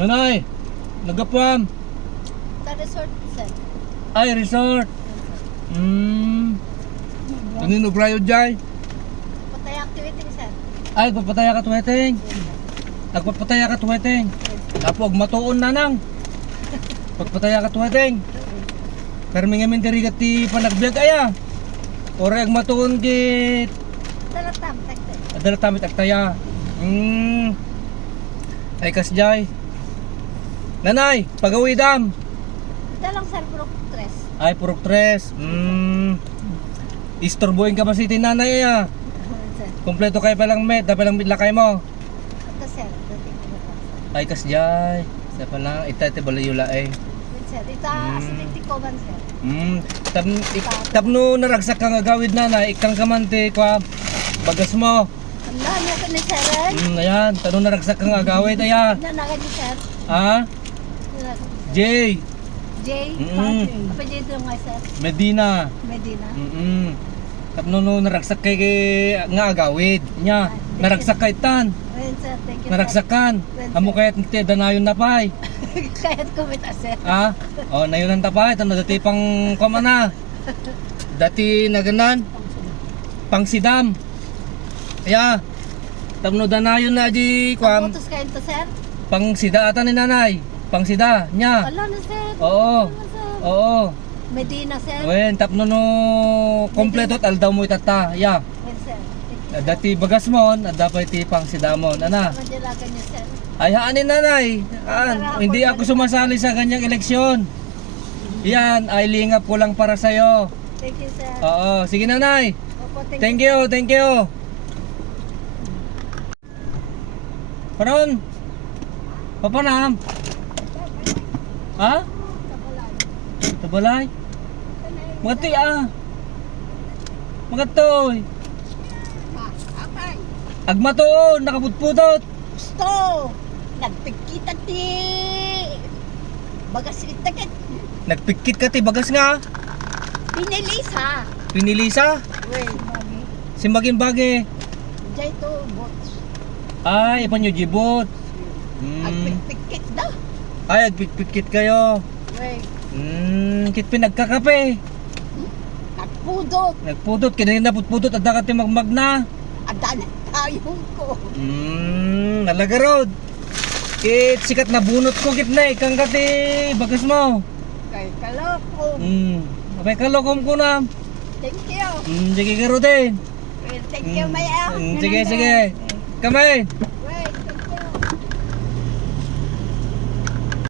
Nanay, nagapam. Sa resort, sir. Ay, resort. Ano brayo dyan? Patay activity, sir. Ay, papataya ka tuweteng. Nagpapataya ka tuweteng. Tapos matuon na nang. Pagpataya ka tuweteng. Pero may ngamin dirigat ti panagbiag aya. Ora ag matuon git. Dalatam, tekte. Adala tamit agtaya. Ay kasjay. Nanay, pagawidam. Dalang sir, puro tres. Ay purok tres. Istorbohin ka pa si tinanay aya. Sir. Kompleto kayo palang met, dapat lang midlakay mo. Ito, sir. Dating ko na, sir. Ay kasjay. Sa pala itete balayula eh. Wait, sir. Ito, asidik ko man, sir. Tapno naragsak ka nga gawid na ikang kamante kwa bagas mo. Tanda niya ko ni sir. Ayan, tanong naragsak ka nga gawid ayan. Nanagan ni sir. Ha? J. J. Apa J ito nga, sir? Medina. Medina. Tapno no naragsak kay nga agawid nya. Naragsak kay tan. Wait, sir. Thank you, Naragsakan. Amo kayat ti danayon na pay. sir. Kaya't kumita, sir. Ha? Oh, nayon ang tapay, tanong dati pang komana. Dati naganan. Pangsidam. Yeah. Tapno danayon na di kwam. Putos kayo ito, sir? Pangsida ata ni nanay. Pangsida nya. Wala na, sir. Oo. Wala na, sir. Oo. Medina, sir. Wen tapno no kompleto aldaw mo itata. Yeah. Wait, sir. Thank you, Dati bagas mon, dapat ti pangsidamon. Ana. Madalagan niyo, sir. Ay haanin nanay. Hindi ako sumasali sa ganyang eleksyon. Yan, ay lingap ko lang para sa'yo. Thank you, sir. Oo, sige nanay. Opo, Thank you, thank you. Paron? Papanam? Ha? Tabalay? Mati ah. Magatoy. Atay. Agmatoon, nakaputputot. Gusto. Nagpikita ti. Bagas itakit. Nagpikit ka ti bagas nga. Pinilisa. Pinilisa. Wait. Simbagin bagi. Jay to bots. Ay, ipan nyo jibot. Agpikpikit daw. Ay, agpikit kayo. Wait. Kit pinagkakape. Nagpudot. Nagpudot, kinina putpudot at dakati magmag na. Adan tayong ko. Nalaga rod. Kit sikat na bunot ko kit na ikang kati bagas mo. Kay kaloko. Okay, kalokom ko na. Thank you. Sige ka rod eh. Well, thank you, Maya. Sige, sige. Kamay.